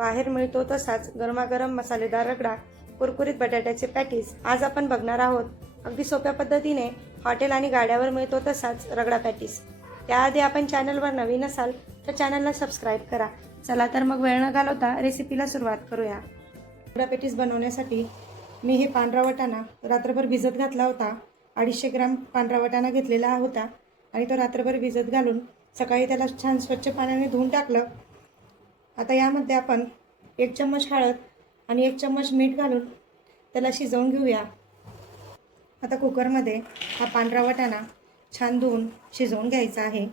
बाहेर मिळतो तसाच गरमागरम मसालेदार रगडा, कुरकुरीत बटाट्याचे पॅटीस आज आपण बघणार आहोत. अगदी सोप्या पद्धतीने हॉटेल आणि गाड्यावर मिळतो तसाच रगडा पॅटीस. त्याआधी आपण चॅनलवर नवीन असाल तर चॅनलला सबस्क्राईब करा. चला तर मग वेळ न घालवता रेसिपीला सुरुवात करूया. रगडा पॅटीस बनवण्यासाठी मी हे पांढरा वाटाणा रात्रभर भिजत घातला होता. 250 ग्राम पांढरा वाटाणा घेतलेला होता आणि तो रात्रभर भिजत घालून सकाळी त्याला छान स्वच्छ पाण्याने धुवून टाकलं. आता यामध्ये आपण 1 चम्मच हळद आणि 1 चम्मच मीठ घालून त्याला शिजवून घेऊया. आता कुकरमध्ये हा पांढरा वाटाणा छान धुवून शिजवून घ्यायचा आहे.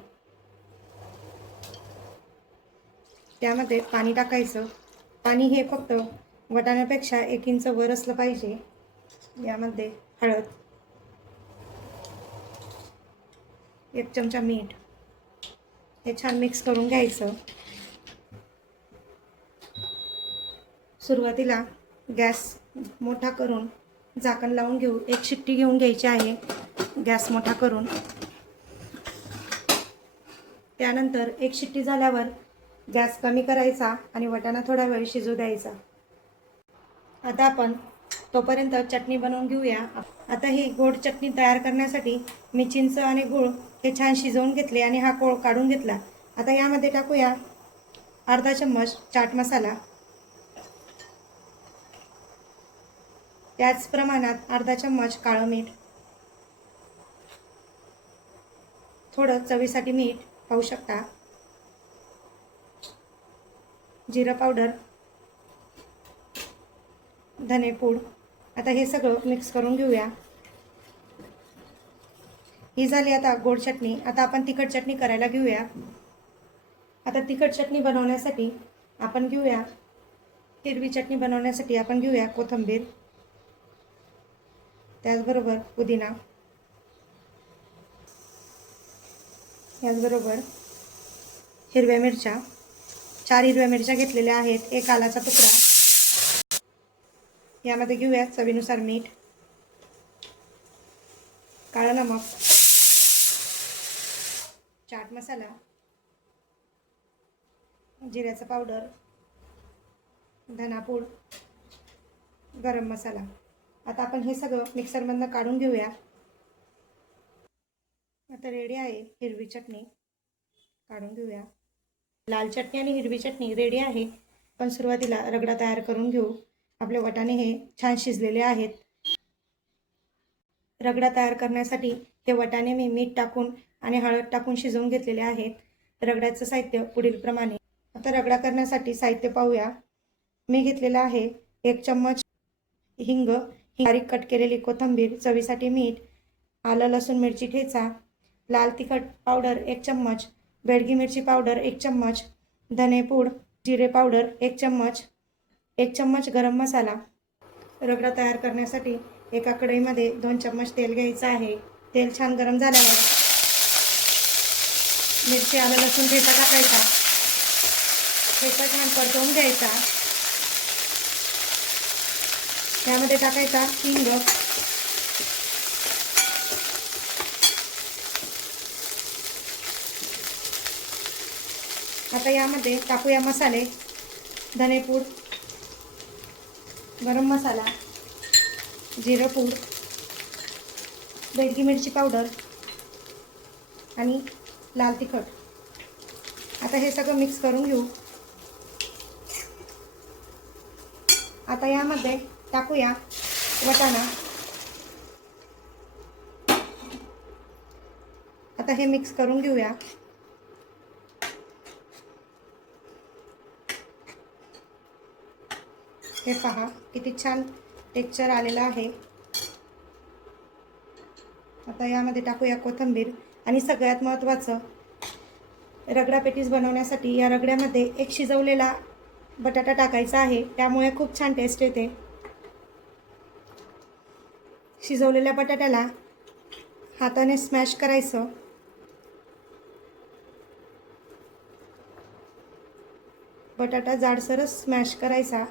त्यामध्ये पाणी टाकायचं. पाणी हे फक्त वाटाण्यापेक्षा 1 इंच वर असलं पाहिजे. यामध्ये हळद, 1 चमचा मीठ हे छान मिक्स करून घ्यायचं. सुरुवातीला गॅस मोठा करून झाकण लावून घेऊ. 1 शिट्टी घेऊन घ्यायची आहे गॅस मोठा करून. त्यानंतर 1 शिट्टी झाल्यावर गॅस कमी करायचा आणि वाटाणा थोडा वेळ शिजू द्यायचा. आता आपण तोपर्यंत चटणी बनवून घेऊया. आता ही गोड चटणी तयार करण्यासाठी मी चिंच आणि गूळ हे छान शिजवून घेतले आणि हा कोळ काढून घेतला. आता यामध्ये टाकूया अर्धा चम्मच चाट मसाला, त्याच प्रमाणात अर्धा चम्मच काळं मीठ, थोडं चवीसाठी मीठ पाहू शकता, जिरा पावडर, धनेपूड. आता हे सगळं मिक्स करून घेऊया. ही झाली आता गोड चटणी. आता आपण तिखट चटणी करायला घेऊया. आता तिखट चटणी बनवण्यासाठी आपण घेऊया, हिरवी चटणी बनवण्यासाठी आपण घेऊया कोथिंबीर, त्याचबरोबर पुदिना, याचबरोबर हिरव्या मिरच्या. 4 हिरव्या मिरच्या घेतलेल्या आहेत, 1 आलाचा तुकडा. यामध्ये घेऊया चवीनुसार मीठ, काळं नमक, चाट मसाला, जिऱ्याचा पावडर, धनापूड, गरम मसाला. आता आपण हे सगळं मिक्सरमधनं काढून घेऊया. आता रेडी आहे हिरवी चटणी, काढून घेऊया. लाल चटणी आणि हिरवी चटणी रेडी आहे. पण सुरुवातीला रगडा तयार करून घेऊ. आपले वाटाणे हे छान शिजलेले आहेत. रगडा तयार करण्यासाठी हे वाटाणे मी मीठ टाकून आणि हळद टाकून शिजवून घेतलेले आहेत. रगड्याचं साहित्य पुढील प्रमाणे. आता रगडा करण्यासाठी साहित्य पाहूया. मी घेतलेला आहे 1 चम्मच हिंग, बारीक कट केलेली कोथिंबीर, चवीसाठी मीठ, आलं लसूण मिरची ठेचा, लाल तिखट पावडर 1 चम्मच, बेडगी मिरची पावडर 1 चम्मच, धनेपूड, जिरे पावडर 1 चम्मच, 1 चम्मच गरम मसाला. रगडा तयार करण्यासाठी एका कढईमध्ये 2 चम्मच तेल घ्यायचं आहे. तेल छान गरम झाल्यावर मिरची, आलं लसूण ठेचा टाकायचा. ठेचा छान परतवून घ्यायचा. त्यामध्ये टाकायचा हिंग, आता यामध्ये टाकूया मसाले, धनेपूड, गरम मसाला, जिरेपूड, बेडगी मिरची पावडर आणि लाल तिखट. आता हे सगळं मिक्स करून घेऊ. आता यामध्ये टाकूया वाटाणा. आता हे मिक्स करून घेऊया. हे पहा किती छान टेक्स्चर आलेलं आहे. आता यामध्ये टाकूया कोथिंबीर. आणि सगळ्यात महत्त्वाचं, रगडा पॅटीस बनवण्यासाठी या रगड्यामध्ये 1 शिजवलेला बटाटा टाकायचा आहे. त्यामुळे खूप छान टेस्ट येते. शिजवलेल्या बटाट्याला हाताने स्मॅश करायचं. बटाटा जाडसरच स्मॅश करायचा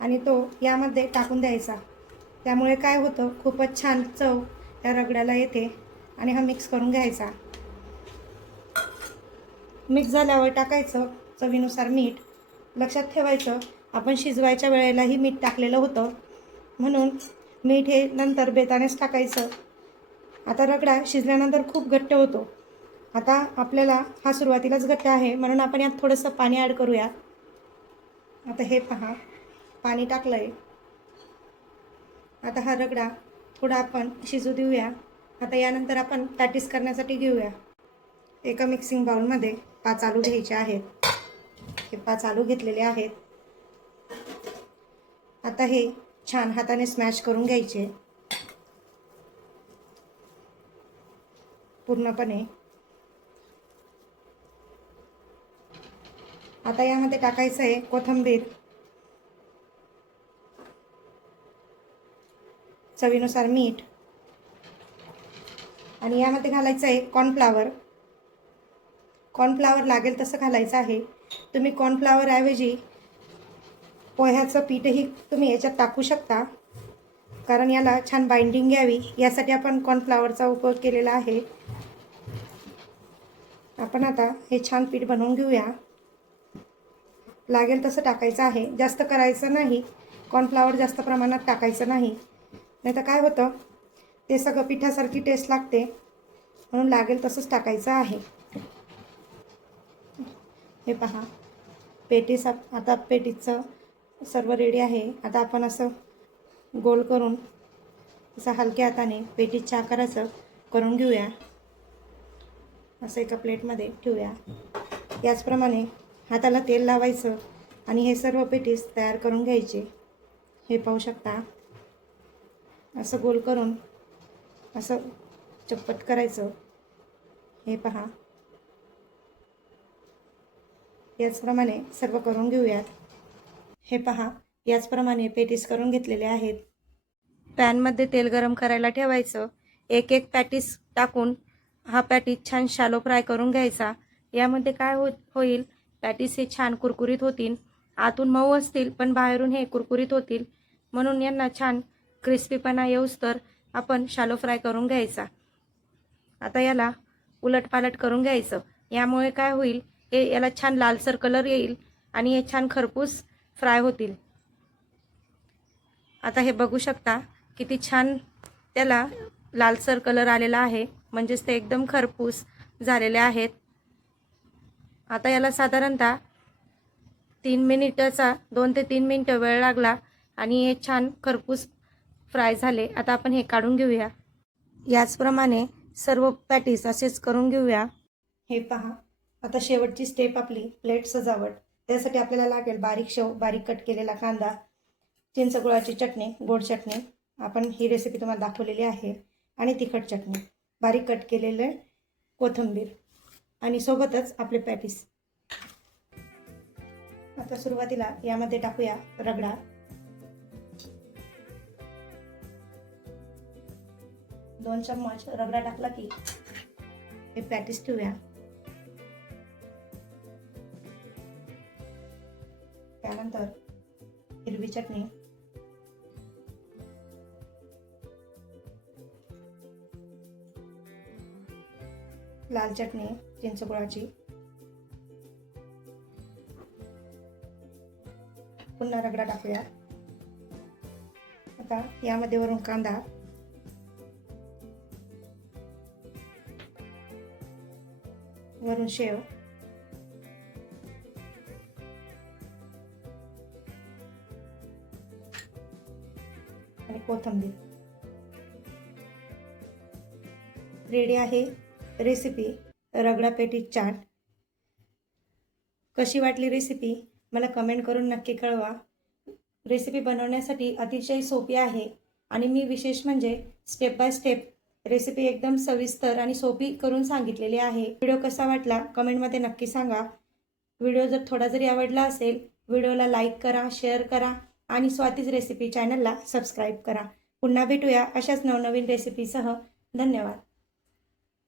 आणि तो यामध्ये टाकून द्यायचा. त्यामुळे काय होतं, खूपच छान चव या रगड्याला येते. आणि हा मिक्स करून घ्यायचा. मिक्स झाल्यावर टाकायचं चवीनुसार मीठ लक्षात ठेवायचं, आपण शिजवायच्या वेळेलाही मीठ टाकलेलं होतं, म्हणून मीठ हे नंतर बेतानेच टाकायचं. आता रगडा शिजल्यानंतर खूप घट्ट होतो. आता आपल्याला हा सुरुवातीलाच घट्ट आहे, म्हणून आपण यात थोडंसं पाणी ॲड करूया. आता हे पहा, पाणी टाकलं आहे. आता हा रगडा थोडा आपण शिजू देऊया. आता यानंतर आपण पॅटीस करण्यासाठी घेऊया. एका मिक्सिंग बाउलमध्ये 5 आलू घ्यायचे आहेत. हे 5 आलू घेतलेले आहेत. आता हे छान हाताने स्मॅश करून घ्यायचे पूर्णपणे. आता यामध्ये टाकायचं आहे कोथिंबीर, चवीनुसार मीठ, आणि यामध्ये घालायचं आहे कॉर्नफ्लॉवर. कॉर्नफ्लॉवर लागेल तसं घालायचं आहे. तुम्ही कॉर्नफ्लॉवरऐवजी पोह्याचं पीठही तुम्ही याच्यात टाकू शकता, कारण याला छान बाइंडिंग यावी यासाठी आपण कॉर्नफ्लॉवरचा उपयोग केलेला आहे. आपण आता हे छान पीठ बनवून घेऊया. लागेल तसं टाकायचं आहे, जास्त करायचं नाही. कॉर्नफ्लॉवर जास्त प्रमाणात टाकायचं नाही, नाही तर काय होतं, ते सगळं पिठासारखी टेस्ट लागते, म्हणून लागेल तसंच टाकायचं आहे. हे पहा, पेटीस आता पेटीचं सर्व रेडी आहे. आता आपण असं गोल करून असं हलक्या हाताने पेटीच्या आकाराचं करून घेऊया. असं एका प्लेटमध्ये ठेवूया. याचप्रमाणे हाताला तेल लावायचं आणि हे सर्व पेटीस तयार करून घ्यायचे. हे पाहू शकता, असं गोल करून असं चपट करायचं. हे पहा, याचप्रमाणे सर्व करून घेऊयात. हे पहा, याचप्रमाणे पेटीस करून घेतलेले आहेत. पॅनमध्ये तेल गरम करायला ठेवायचं. एक एक पॅटीस टाकून हा पॅटीस छान शॅलो फ्राय करून घ्यायचा. यामध्ये काय होईल, पॅटीस हे छान कुरकुरीत होतील. आतून मऊ असतील पण बाहेरून हे कुरकुरीत होतील, म्हणून यांना छान क्रिस्पीपणा येऊस्तर आपण शॅलो फ्राय करून घ्यायचा. आता याला उलटपालट करून घ्यायचं. यामुळे काय होईल, हे याला छान लालसर कलर येईल आणि हे छान खरपूस फ्राय होतील. आता हे बघू शकता किती छान त्याला लालसर कलर आलेला आहे, म्हणजेच ते एकदम खरपूस झालेले आहेत. आता याला साधारणतः 2 ते 3 मिनिटं वेळ लागला आणि हे छान खरपूस फ्राय झाले. आता आपण हे काढून घेऊया. याचप्रमाणे सर्व पॅटीस असेच करून घेऊया. हे पहा, आता शेवटची स्टेप आपली प्लेट सजावट. त्यासाठी आपल्याला लागेल बारीक शेव, बारीक कट केलेला कांदा, चिंचगुळाची चटणी, गोड चटणी, आपण ही रेसिपी तुम्हाला दाखवलेली आहे, आणि तिखट चटणी, बारीक कट केलेले कोथिंबीर, आणि सोबतच आपले पॅटीस. आता सुरुवातीला यामध्ये टाकूया रगडा. दोन चम्मच रगडा टाकला की हे पॅटीस ठेवूया. त्यानंतर हिरवी चटणी, लाल चटणी चिंचगुळाची, पुन्हा रगडा टाकूया. आता यामध्ये वरून कांदा, वरून शेव, आणि कोथिंबीर. रेडी आहे रेसिपी रगडा पेटीस चाट. कशी वाटली रेसिपी मला कमेंट करून नक्की कळवा. रेसिपी बनवण्यासाठी अतिशय सोपी आहे आणि मी विशेष म्हणजे स्टेप बाय स्टेप रेसिपी एकदम सविस्तर आणि सोपी करून सांगितलेली आहे. व्हिडिओ कसा वाटला कमेंटमध्ये नक्की सांगा. व्हिडिओ जर थोडा जरी आवडला असेल, व्हिडिओला लाईक करा, शेअर करा आणि स्वातीज रेसिपी चॅनलला सबस्क्राईब करा. पुन्हा भेटूया अशाच नवनवीन रेसिपीसह. धन्यवाद.